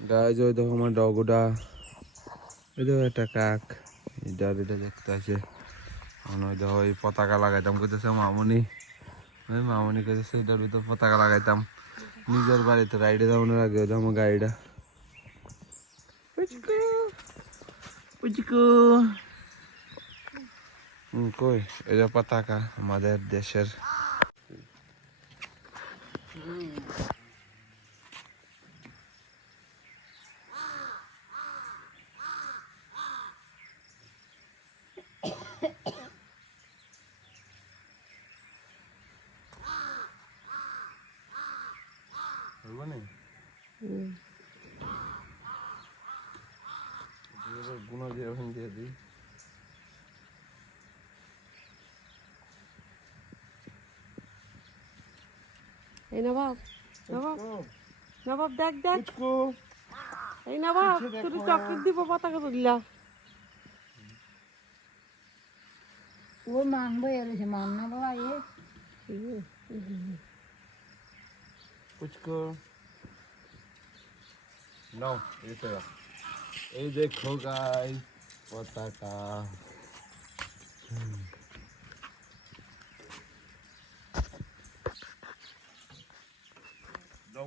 Guys ওই দেখো আমার ডগোটা, ওই দেখো একটা কাক, এটা দেখতে আছে। ওই দেখো ওই পতাকা লাগাইতাম কইতেছে মামুনি, ওই মামুনি কইতেছে এটার ভিতর পতাকা লাগাইতাম নিজের বাড়িতে রাইডে যাওয়ানোর আগে। ওই দেখো আমার গাড়িটা, কই এই যে পতাকা আমাদের দেশের। গুণা দিয়ে ওখান দিয়ে দিই। এই নবাব, নবাব, নবাব দেখ দেখ, এই নবাব তোর চকলেট দিব পতাকা তুললা। ও মানবো এসে মান না বাবা পুচকু নাও, এই দেখো গাই পতাকা।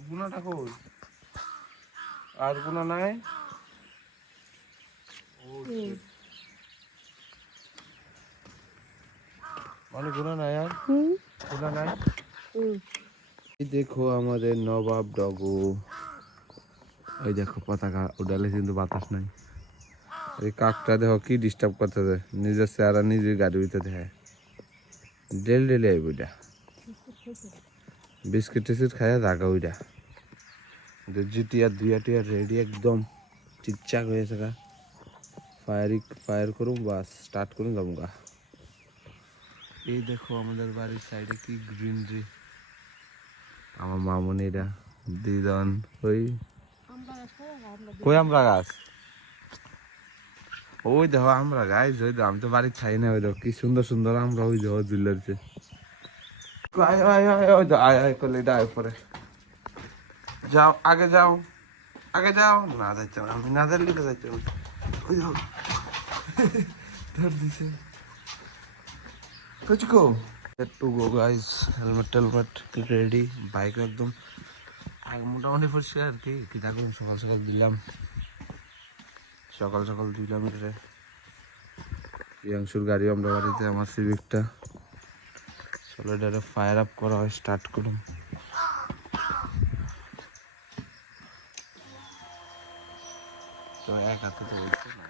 গুণাটা কই? আর গুণা নাই? মানে গুণা নাই আর? গুণা নাই? এই দেখো আমাদের নবাব ডগু, ওই দেখো পতাকা উড়ালে কিন্তু বাতাস নাই। এই কাকটা দেখো কি ডিস্টার্ব করতেছে, নিজের চেহারা নিজের গাড়ির ভিতরে দেখে ডেলি আইব। ওইটা বিস্কিট টিস্কিট খাইয়া জাগা। ওইটা জিটিআর 2 রেডি একদম ঠিকঠাক হয়েছে গা। ফায়ার করুম বাস স্টার্ট করুন যাবো গা। এই দেখো আমাদের বাড়ির সাইডে কি গ্রিনারি। আমার মামুনিরা দুজন ওই কই আমরা গাছ, ওই দেখো আমরা গাছ, ওই দেখো আমি তো বাড়ি খাই না। ওই দেখো কি সুন্দর সুন্দর আমরা, ওই দেখো ঝুলেছে। যাও আগে যাও, আগে যাও। না যাইতে না, আমি না যাইলে যাইতে ধর দিছে। পুচকু টু গো গাইস, হেলমেট টেলমেট রেডি, বাইক একদম মোটামুটি পড়ছে আর কি। কি দেখুন সকাল সকাল দিলাম, সকাল সকাল দিলাম এটা ইয়াংশুর গাড়ি আমরা বাড়িতে, আমার সিভিকটা। চলো এটা ফায়ার আপ করা হয়, স্টার্ট করুন। তো এক হাতে তো বলছে না।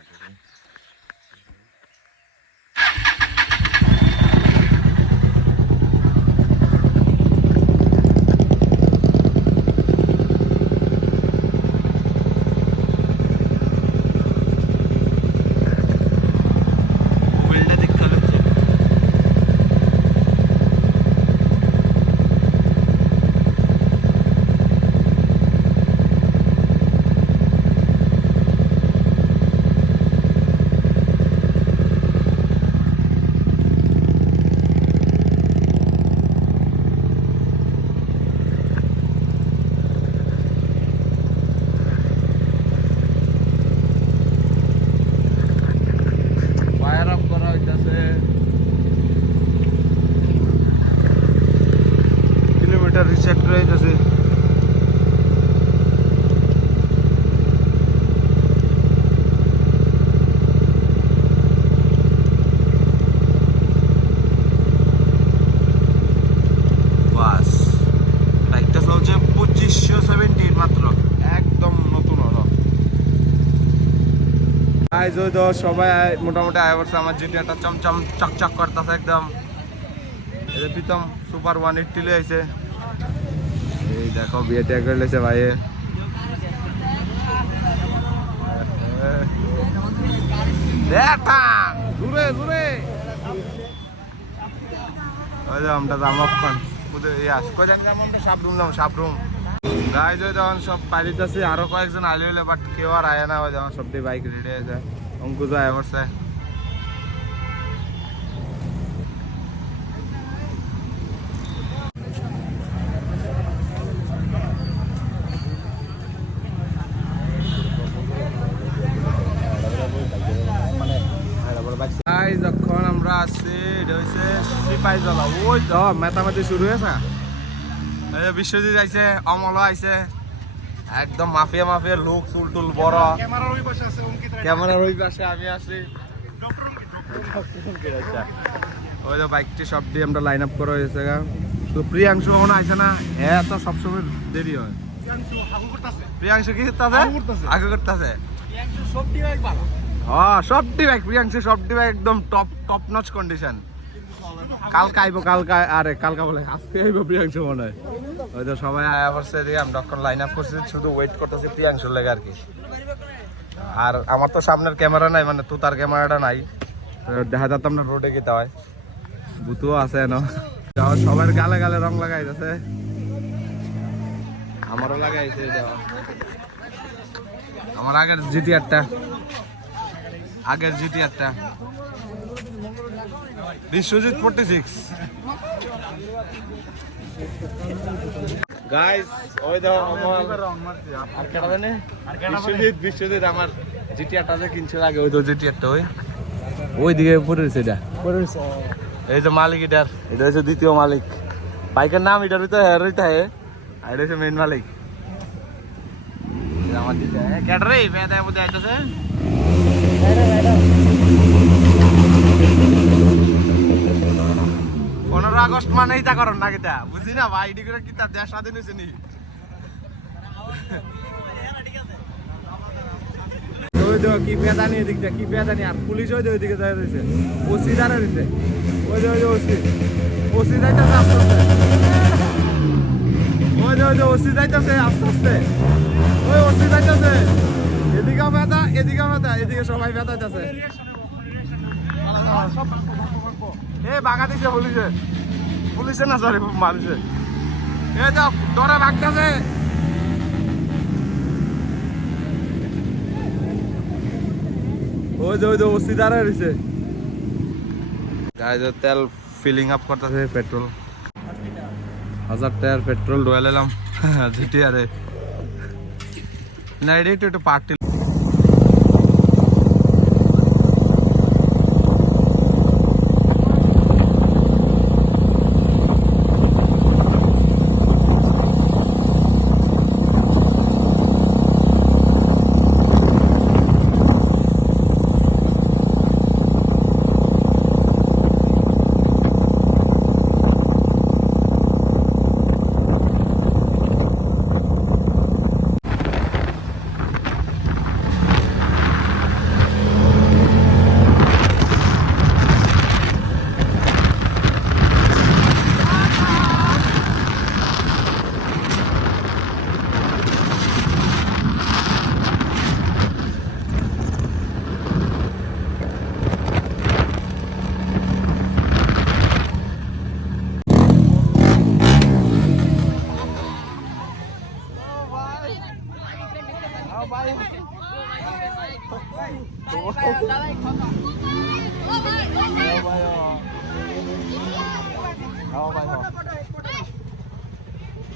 কিলোমিটার রিসেট রয়েছে। বাস বাইকটা চলছে 2570 মাত্র, একদম নতুন হলো। সবাই মোটামুটি আয় করছে। আমার যেটি একটা চমচম চকচক করতেছে একদম। এই যে প্রীতম সুপার 180 লে আইছে। এই দেখো বিয়ে ট্যাগ করে লেছে ভাই। দূরে দূরে ওই যে আমরা জামক্ষণ সাবরুম যাবো, সাবরুম গাই যে যখন সব পালিত আছে। আরো কয়েকজন আলি হইলে বাট কেউ আর আয় না। ওই যেমন সবটি বাইক রেডি আছে, অঙ্কুজ আয় করছে। পাই জ্বালা ওই তো মেতামেতি শুরু হয়েছে। এই যে বিশ্বজিৎ আইছে, অমল আইছে, একদম মাফিয়া মাফিয়া লোক, চুল টুল বড়, ক্যামেরার ওই পাশে আমি আছি। ওই যে বাইকটি সব দিয়ে আমরা লাইন আপ করা হয়েছে গা। তো প্রিয়াংশু কখনো আইছে না, হ্যাঁ তো সবসময় দেরি হয়। প্রিয়াংশু কি করতেছে? আগে করতেছে। হ্যাঁ সবটি বাইক প্রিয়াংশু, সবটি বাইক একদম টপ টপ নচ কন্ডিশন। কালকে আইবো, কালকে আরে কালকে বলে আজকে আইবো প্রিয়াংশু মনে হয়। ওই তো সবাই আয়া পড়ছে, এদিকে আমরা এখন লাইন আপ করছি, শুধু ওয়েট করতেছি প্রিয়াংশুর লেগে আর কি। আর আমার তো সামনের ক্যামেরা নাই, মানে তো তার ক্যামেরাটা নাই, দেখা যাতাম না রোডে গেতে হয়। বুতুও আছে না, সবার গালে গালে রং লাগাইতেছে, আমারও লাগাইছে। আমার আগের জিটিআরটা, বিশ্বজিৎ 46 গাইস। ওই দেখো আর কেডা জানে বিশ্বজিৎ আমার জিটিআরটা যে কিনছিল আগে, ওই তো জিটিআরটা ওই দিকে পড়ে রয়েছে। এটা এই যে মালিক, এটা হচ্ছে দ্বিতীয় মালিক। বাইকের নাম এটার ভিতরে হেরইতে হে, আর এটা হচ্ছে মেইন মালিক। আমার দিতে ক্যাডারে বেদায় মধ্যে আইতেছে। 15 আগস্ট মানে ইতা করন না কিতা বুঝি না ভাই, এডি করে কিতা দেশ স্বাধীন হইছে নি। ওই দেখো কি বেদানি, এদিকটা কি বেদানি, আর পুলিশ ওই ওইদিকে দাঁড়িয়ে রয়েছে, ওসি দাঁড়িয়ে রয়েছে। ওই যে ওসি যাইতেছে আস্তে আস্তে, ওই যে ওসি যাইতেছে আস্তে আস্তে, ওই ওসি যাইতেছে। এদিকেও ব্যথা, এদিকে সবাই ব্যথাইতেছে। এ বাগা দিছে পুলিশে না, সরি মানুষে। এ তো ডরে ভাগতেছে। ওই যে ওসি দাঁড়ায় রয়েছে। গাড়িতে তেল ফিলিং আপ করতেছে, পেট্রোল 1000 টাকার পেট্রোল ডুয়াল এলাম জিটিআরে। না এটা একটু পার্টি।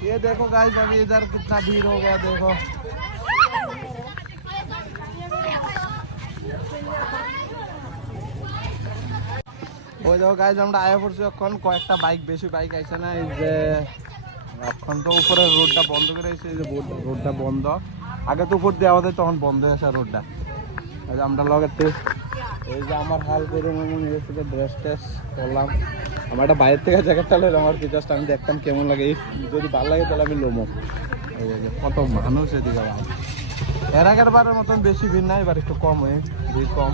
ये देखो गाइस, अभी इधर कितना भीड़ हो गया देखो। ওই দেখো গাইস, আমরা আয়া পড়ছি এখন। কয়েকটা বাইক, বেশি বাইক আইছে না। এই যে এখন তো উপরে রোডটা বন্ধ করে দিয়েছে, এই যে রোডটা বন্ধ। আগে তো উপর দেওয়া যায়, তখন বন্ধ হয়ে আসে রোডটা। এই যে আমরা লগেতে, এই যে আমার হাল করে মনে হয়েছে ড্রেস ট্রেস করলাম। আমার একটা বাইরের থেকে জ্যাকেটটা লইলাম আর কি, জাস্ট আমি দেখতাম কেমন লাগে। যদি ভালো লাগে তাহলে আমি লোমো। এই যে কত মানুষ এদিকে, এর আগের বারের মতন বেশি ভিড় নাই, এবার একটু কম হয়ে ভিড় কম।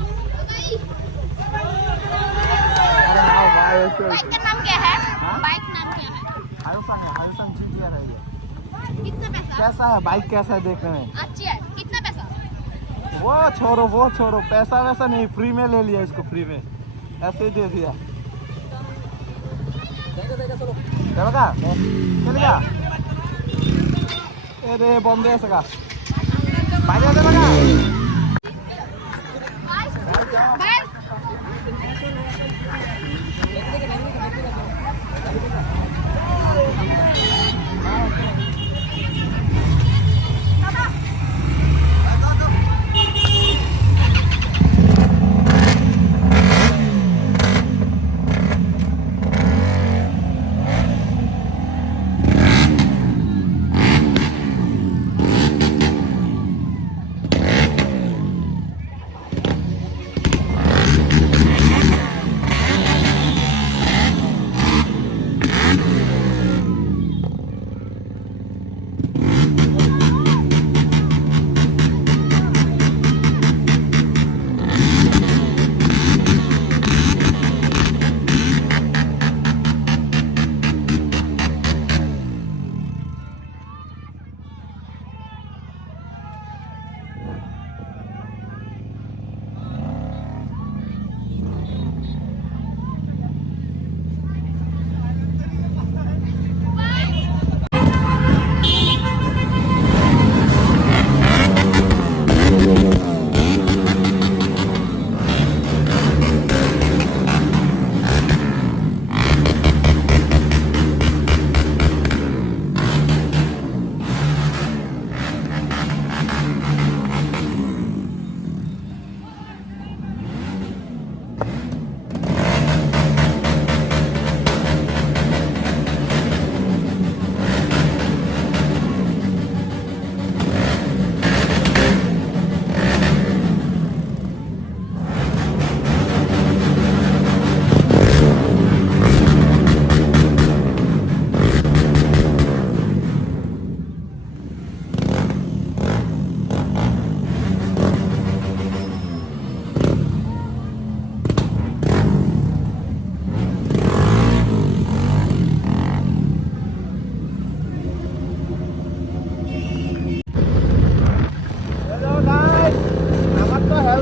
बाइक का नाम क्या है? बाइक नाम क्या है? हायूसंग GTR है ये। कितना पैसा? कैसा है बाइक, कैसा है देखने में? अच्छी है। कितना पैसा? वो छोड़ो, पैसा वैसा नहीं, फ्री में ले लिया इसको, फ्री में ऐसे ही दे दिया। चलेगा? अरे बंद है सका बाहर आ जाएगा।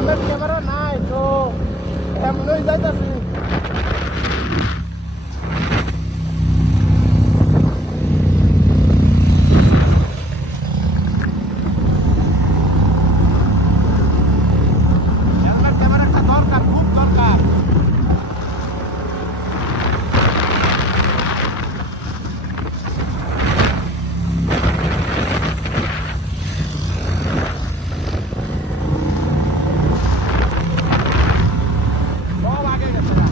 হেলমেট ক্যামেরা নাই তো এমনই যাইতাছি। হেলমেট ক্যামেরাটা দরকার, খুব দরকার। সব আগে গেছে না।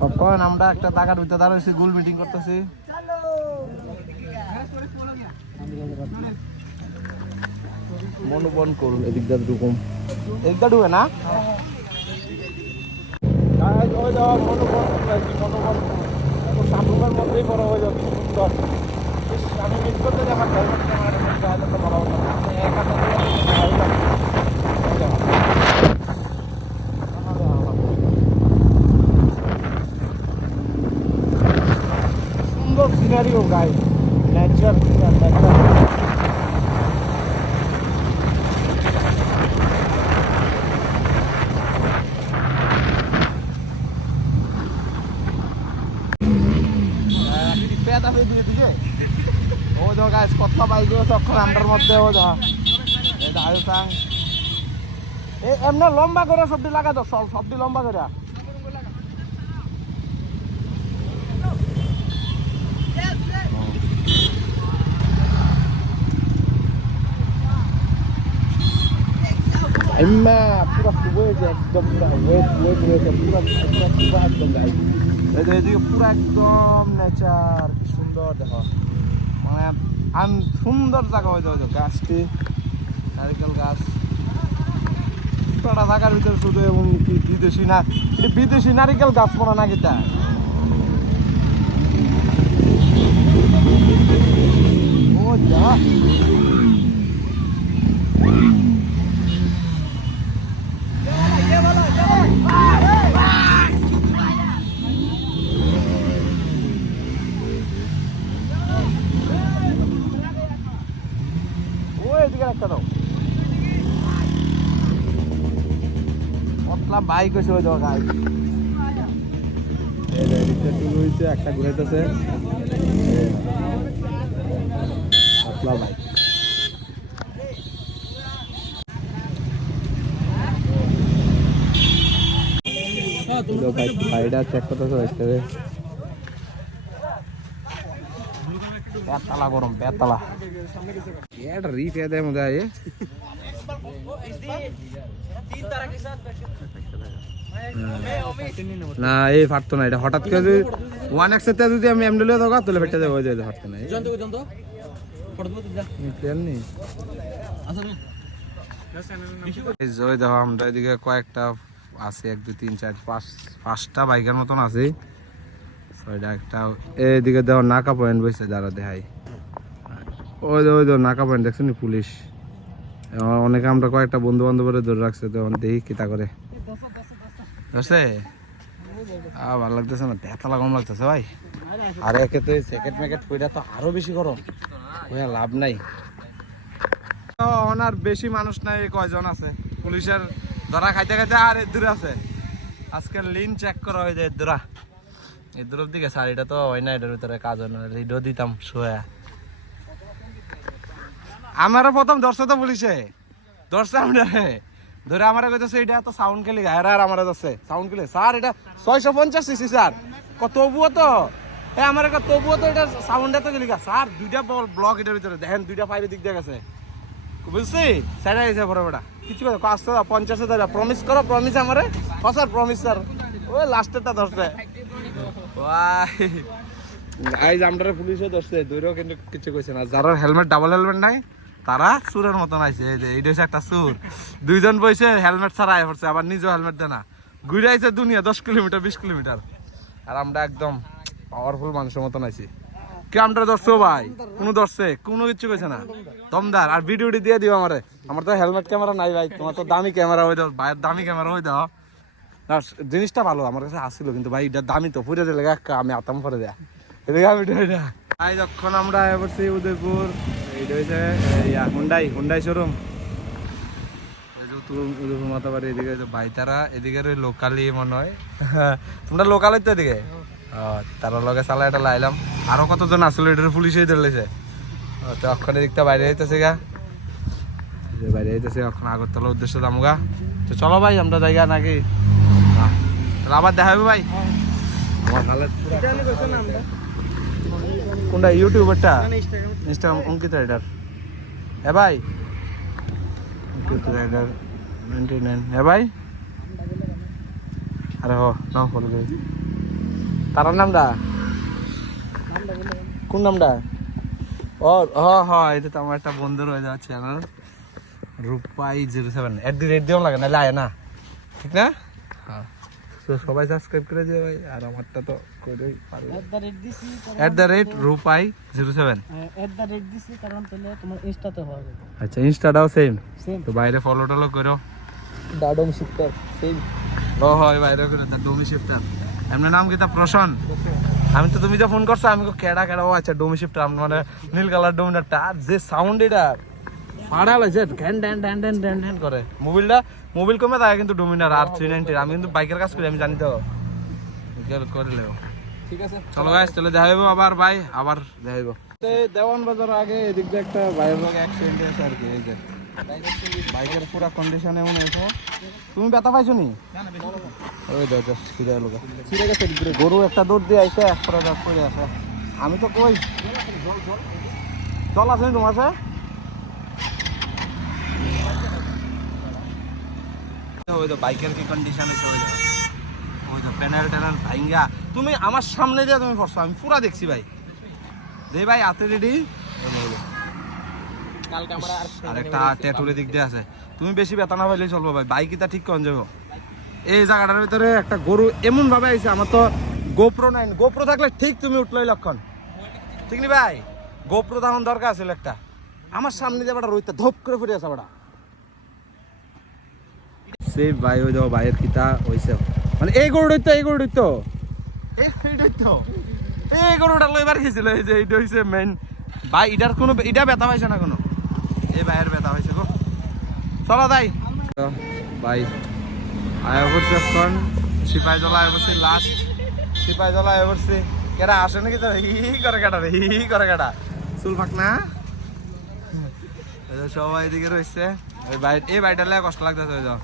তখন আমরা একটা জায়গার ভিতরে দাঁড়াইছি, গোল মিটিং করতেছি। মনোবন করুন এদিকটা ঢুকুম, এদিকটা ঢুকে না মধ্যেই বড় হয়ে যাবে সুন্দর। আমি মিস করতে যাবার ভালো হতো না। আমি একা সুন্দর সিনারিও গাই, নেচার নেচার। ও যা গাছ কত বাইক তখন আমরার মধ্যে ও যা আয়ুসাং এমনি লম্বা করে সবটি লাগা তো, সবটি লম্বা করে। পুরা একদম পুরা একদম নেচার, কি সুন্দর দেখো, মানে সুন্দর জায়গা হয়ে যাবে। গাছটি নারিকেল গাছ পুরোটা জায়গার ভিতরে শুধু, এবং বিদেশি নারিকেল গাছ মনে না কিতা। ও যা একটা দাও বাইক হয়েছে ওই যাওয়া গাছ একটা ঘুরাইতেছে বাইক। ভাইটা চেক করতেছে বেতালা গরম, বেতালা এটা রিট এদের মধ্যে আয়ে না এই ফাটতো না। এটা হঠাৎ করে যদি 1x এর যদি আমি এমডি লিয়ে থাকা তাহলে ফেটে যাবে, হয়ে ফাটতো না। দেখো আমরা এদিকে কয়েকটা আছে, 1 2 3 4 5 5টা বাইকের মতন আছে। ছয়টা একটা এদিকে দেখো নাকা পয়েন্ট বসে যারা দেখাই, ওই দেখো নাকা পয়েন্ট দেখছো নি পুলিশ। অনেকে আমরা কয়েকটা বন্ধু বান্ধবের ধরে রাখছে, তো দেখি কিতা করে ধরছে। ভালো লাগতেছে না, ব্যথা গরম লাগতেছে ভাই। আর একে তো জ্যাকেট ম্যাকেট পইটা তো আরো বেশি গরম, ওয়া লাভ নাই। আর বেশি মানুষ নাই, কয়জন আছে পুলিশের ধরা খাইতে খাইতে। আর এদুর আছে আজকে লিন চেক করা হয়ে যায় এদুরা, এদুর দিকে স্যার এটা তো হয় না, এটার ভিতরে কাজ হয় না। রিডো দিতাম শোয়া। আমারও প্রথম ধরছে তো পুলিশে, ধরছে আমরা ধরে আমার কইতেছে এটা তো সাউন্ড খেলি গায়ের। আর আমার ধরছে সাউন্ড খেলে স্যার এটা 650 সিসি স্যার, তবুও তো আমার তবুও তো এটা সাউন্ডে তো গেলি স্যার। 2টা ব্লক এটার ভিতরে দেখেন, 2টা পাইপে দিক দিয়ে গেছে বুঝছি। সেটা গেছে বড় বেটা কিছু কথা 50 ধরে প্রমিস করো, প্রমিস আমারে স্যার প্রমিস স্যার। ওই লাস্টেরটা ধরছে ভাই, জামটারে পুলিশে ধরছে, দূরেও কিন্তু কিছু কইছে না। যারা হেলমেট ডাবল হেলমেট নাই তারা চুরের মতন আইছে, এই যে এইটা হচ্ছে একটা চুর। দুইজন বইছে হেলমেট ছাড়া আয় পড়ছে, আবার নিজেও হেলমেট দেয় না, ঘুরে আইছে দুনিয়া 10 কিলোমিটার 20 কিলোমিটার, আর আমরা একদম পাওয়ারফুল মানুষের মতন আইছি। কে আমরা ধরছো ভাই? কোনো ধরছে? কোনো কিছু কইছে না, দমদার। আর ভিডিওটি দিয়ে দিও আমারে, আমার তো হেলমেট ক্যামেরা নাই ভাই, তোমার তো দামি ক্যামেরা হয়ে দাও, ভাইয়ের দামি ক্যামেরা হয়ে দাও। না জিনিসটা ভালো আমার কাছে আসছিল, কিন্তু ভাই এটা দামি তো পুরে দিলে আমি আতাম পরে দেয়া, এদিকে আমি ভাই। যখন আমরা বলছি উদয়পুর, এইটা হয়েছে হুন্ডাই শোরুম, উদয়পুর মাতাবাড়ি, এদিকে ভাইতারা, এদিকে লোকালি মনে হয়। তোমরা লোকাল তো এদিকে, তারা লগে চালা এটা লাইলাম। আরো কতজন আসলে এটা পুলিশে ধরলেছে, তো অক্ষণ এদিকটা বাইরে যাইতেছে গা, বাইরে যাইতেছে অক্ষণ আগরতলার উদ্দেশ্যে যামগা। তো চলো ভাই আমরা জায়গা নাকি আবার দেখা হবে ভাই। আমার হালত কোনটা? ইউটিউবারটা? ইনস্টাগ্রাম অঙ্কিত রাইডার। হ্যাঁ ভাই, অঙ্কিত রাইডার 99। হ্যাঁ ভাই, আরে হো নাম ফলো করি। তার নামটা কোন নামটা? ও হ্যাঁ, এটা তো আমার একটা বন্ধু রয়ে যাওয়ার চ্যানেল, রূপাই 07 @ দিও লাগে, নাহলে আয় না, ঠিক না? হ্যাঁ, তো সবাই সাবস্ক্রাইব করে দিয়ে ভাই, আর আমারটা তো করেই পারবে। @রূপাই 07 দিছি, কারণ তাহলে তোমার ইনস্টাতে হবে। আচ্ছা, ইনস্টাটাও সেম, তো বাইরে ফলো টলো করো। দাডম শিফটার সেম। ও হয় বাইরে করে ডোমি শিফটার। এমনি নাম কি তা? প্রশন। আমি তো তুমি যে ফোন করছো আমি কেডা ও আচ্ছা ডোমি শিফটার, মানে নীল কালার ডোমিনারটা, আর যে সাউন্ড এটা ফাড়া লাগছে, ঘ্যান ড্যান ড্যান ড্যান ড্যান ড্যান করে। মোবিল কমে থাকে কিন্তু ডোমিনার আর 390। আমি কিন্তু বাইকের কাজ করি, আমি জানি তো করে লেও। ঠিক আছে চলো গাইস, চলে দেখা হইব আবার ভাই, আবার দেখা হইব। দেওয়ান বাজার আগে এদিক দিয়ে একটা বাইরের লোক অ্যাক্সিডেন্ট হয়েছে আর কি, এই যে বাইকের পুরো কন্ডিশন এমন হয়েছে। তুমি ব্যথা পাইছো নি? ওই দেখো ছিঁড়ে গেছে, গরু একটা দৌড় দিয়ে আইসে এক পরে করে আছে। আমি তো কই জল আছে তোমার কাছে? ওই তো বাইকের কি কন্ডিশন হয়েছে, ওই তো প্যানেল ট্যানেল ভাইঙ্গা। তুমি আমার সামনে দিয়ে তুমি পড়ছো, আমি পুরা দেখছি ভাই। দে ভাই হাতে রেডি। আর একটা ট্যাটুরের দিক দিয়ে আছে, তুমি বেশি ব্যথা না পাইলেই চলবো ভাই, বাইক এটা ঠিক কন যাবো। এই জায়গাটার ভিতরে একটা গরু এমন ভাবে আইছে, আমার তো গোপ্রো নাই, গোপ্রো থাকলে ঠিক তুমি উঠলোই লক্ষণ, ঠিক নি ভাই? গোপ্রো তখন দরকার ছিল একটা। আমার সামনে দিয়ে বাটা রইতে ধপ করে ফুটে আছে বাটা। সেই ভাই ওই যাও ভাইয়ের কিতা হইছে, মানে এই গরুটাই তো এই গরুটা লইবার গেছিল, এই যে এইটা হইছে মেইন ভাই। এটার কোনো এটা ব্যথা পাইছে না কোনো, এই ভাইয়ের ব্যথা হয়েছে গো। চলো তাই ভাই আয়া পড়ছে এখন সিপাই জলা আয়া পড়ছি, লাস্ট সিপাই জলা আয়া পড়ছি। কেডা আসে নাকি তো হি করে কাটা রে, হি করে কাটা চুল ফাঁক না, সবাই এদিকে রয়েছে। ওই ভাই এই ভাইটার লাগে কষ্ট লাগতেছে, ওই যাও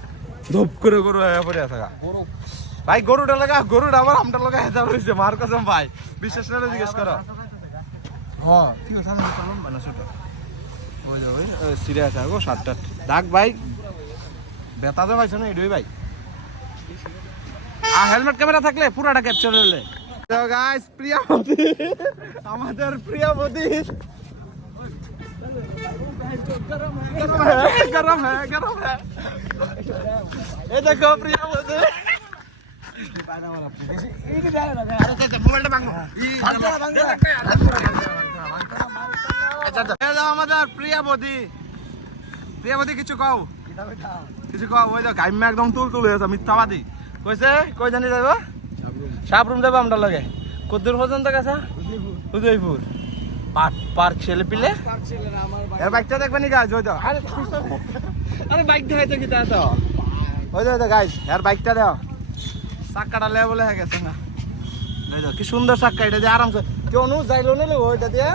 ধূপ করে গরু আয়া পড়ে আছে ভাই। গরুটা লাগা, গরুটা আবার আমটার লগা হেতা রয়েছে, মার কসম ভাই, বিশ্বাস না জিজ্ঞেস করো। হ্যাঁ ঠিক আছে, চলুন মানে ছোট ওই যে ওই সিরিয়াস আছে গো, 7টা ডাক ভাই, ব্যথা তো পাইছো না এডুই ভাই। আর হেলমেট ক্যামেরা থাকলে পুরাটা ক্যাপচার হলে। তো গাইস, প্রিয়াবতী, আমাদের প্রিয়াবতী গরম হ্যাঁ এই দেখো প্রিয়াবতী, আমাদের প্রিয়াবতী কিছু কও, ওই তো গাইমা একদম তুল হয়েছে, মিথ্যাবাদী কইছে। কই জানি যাইব? সাবরুম যাবো আমরা লগে। কদ্দুর পর্যন্ত গেছে? উদয়পুর পার্ক ছেলে পিলে। এর বাইকটা দেখবে নি গাইজ? ওই তো আরে বাইক দেখাইতো কি তা তো, ওই তো গাইজ এর বাইকটা দাও, চাক্কাটা লে বলে হয়ে গেছে না, কি সুন্দর চাক্কা, এটা দিয়ে আরামসে কেউ নু যাইলো নিলে ওইটা দিয়ে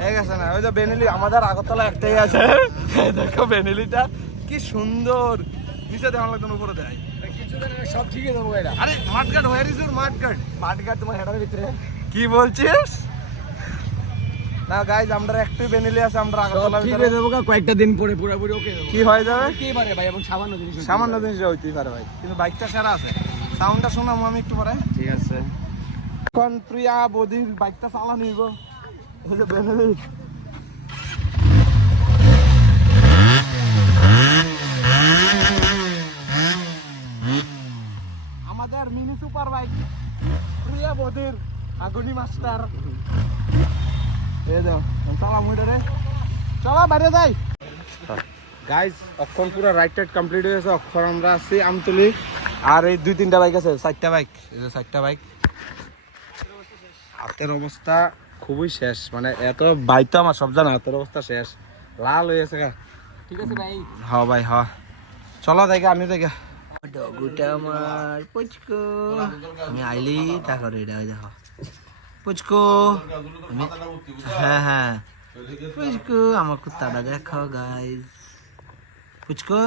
হয়ে গেছে না। ওই তো বেনিলি আমাদের আগরতলা একটাই আছে, দেখো বেনিলিটা কি সুন্দর, নিচে দেওয়া লাগতো উপরে দেয় সব ঠিকই দেবো। আরে মাঠঘাট হয়ে গেছে, মাঠঘাট তোমার হেডার ভিতরে কি বলছিস? না গাইজ আমরা একটু বেনিলি আছে, আমরা আগরতলা ভিতরে দেবো কয়েকটা দিন পরে পুরোপুরি ওকে কি হয়ে যাবে কি পারে ভাই, এবং সামান্য জিনিস হইতেই পারে ভাই, কিন্তু বাইকটা সেরা আছে। সাউন্ডটা শোনাবো আমি একটু পরে, ঠিক আছে? এখন প্রিয়া বদির বাইকটা চালা নিব, এই যে বেনিলি মিনি সুপার বাইক প্রিয়া বদির আগুনি মাস্টার এই দাও চালা মুই রে চলো বাইরে যাই গাইস অক্ষর পুরো রাইড টাইড কমপ্লিট হয়ে গেছে অক্ষর আমরা আছি আমতলি আর এই 2-3টা বাইক আছে 4টা বাইক এই যে 4টা বাইক হাতের অবস্থা খুবই শেষ মানে এত বাইক তো আমার সব জানা হাতের অবস্থা শেষ লাল হয়ে গেছে গা ঠিক আছে ভাই হ্যাঁ ভাই হ্যাঁ চলো দেখা আমি দেখা ডগুটা আমার পুচকু আমি আইলি তা করে এটা দেখো পুচকু হ্যাঁ হ্যাঁ পুচকু আমার কুত্তাটা দেখো গাইস পুচকু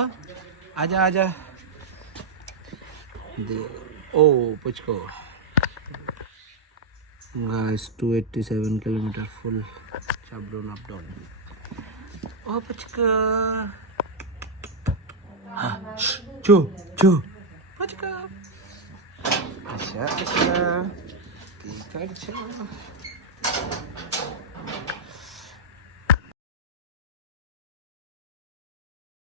আজা আজা ও পুচকু guys 287 kilometer full up down oh puchka chu puchka acha acha কি করছো